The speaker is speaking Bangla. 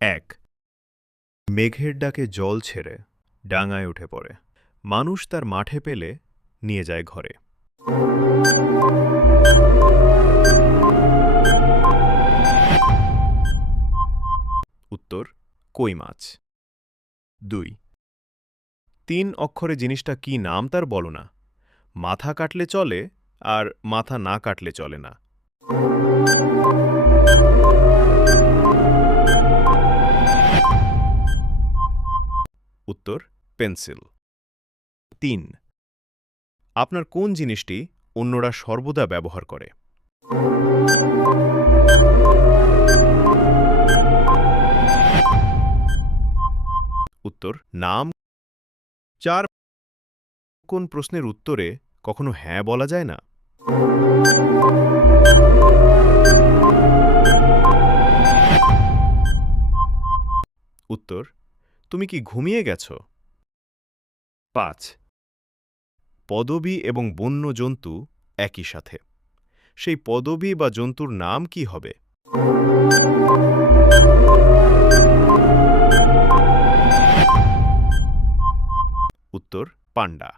এক। মেঘের ডাকে জল ছেড়ে ডাঙায় উঠে পড়ে, মানুষ তার মাঠে পেলে নিয়ে যায় ঘরে। উত্তর কই মাছ। ২। ৩ অক্ষরে জিনিসটা কি নাম তার বলো না। মাথা কাটলে চলে, আর মাথা না কাটলে চলে না। উত্তর পেন্সিল। ৩। আপনার কোন জিনিসটি অন্যরা সর্বদা ব্যবহার করে? উত্তর নাম। ৪। কোন প্রশ্নের উত্তরে কখনো হ্যাঁ বলা যায় না? উত্তর তুমি কি ঘুমিয়ে গেছ? ৫। পদবী এবং বন্য জন্তু একই সাথে, সেই পদবী বা জন্তুর নাম কি হবে? উত্তর পান্ডা।